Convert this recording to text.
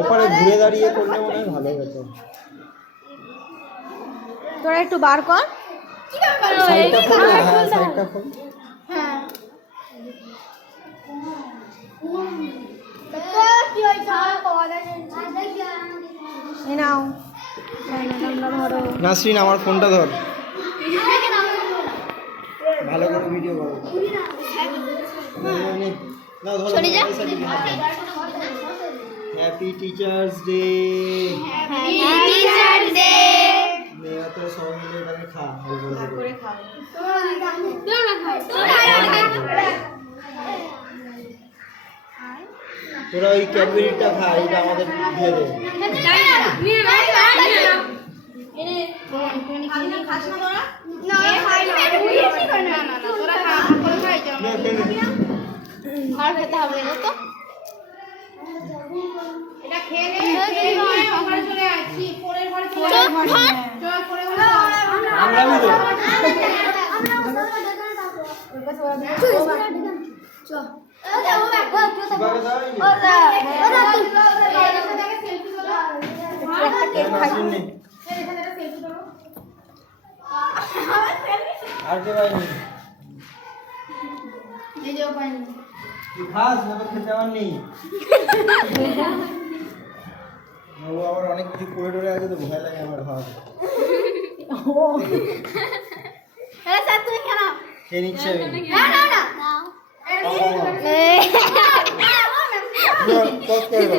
ওপারে ঘুরে দাঁড়িয়ে করলে মনে হয় ভালো হতো। তোরা একটু বার কর। সাইডটা খোল, হ্যাঁ সাইডটা খোল। হ্যাঁ এই নাও ধরো। নাসরিন আমার ফোনটা ধর, ভালো করে ভিডিও করো। Happy teachers day. তো সবাই মিলে এটাকে খা, তোরা ওই ক্যাডবেরিটা খা, এটা আমাদের দিয়ে দে। আর কে পাইনি? তুই খাস না তো খেতে আমার নেই। ও আবার অনেক কিছু পড়ে টরে আছে তো ভয় লাগে আমার খাওয়াতে। খেয়ে নিচ্ছে আমি। কত করে